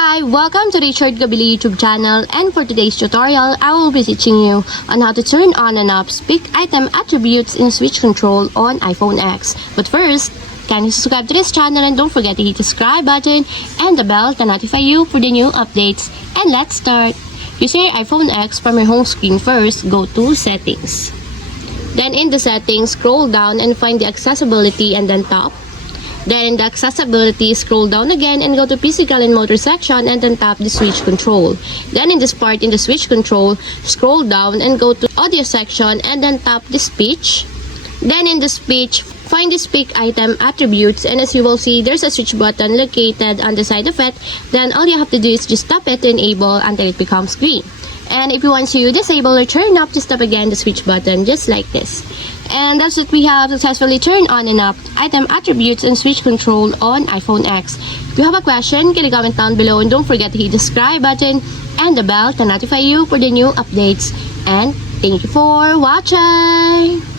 Hi, welcome to Richard Gabili YouTube channel, and for today's tutorial, I will be teaching you on how to turn on and off speak item attributes in switch control on iPhone X. But first, kindly subscribe to this channel and don't forget to hit the subscribe button and the bell to notify you for the new updates. And let's start. Using your iPhone X from your home screen first, go to Settings. Then in the Settings, scroll down and find the Accessibility and then Top. Then in the accessibility, scroll down again and go to physical and motor section and then tap the switch control. Then in this part, in the switch control, scroll down and go to audio section and then tap the speech. Then in the speech, find the speak item attributes, and as you will see, there's a switch button located on the side of it. Then all you have to do is just tap it to enable until it becomes green. And if you want to disable or turn off, just tap again the switch button just like this. And that's it, we have successfully turned on and off item attributes and switch control on iPhone X. If you have a question, can you comment down below, and don't forget to hit the subscribe button and the bell to notify you for the new updates. And thank you for watching!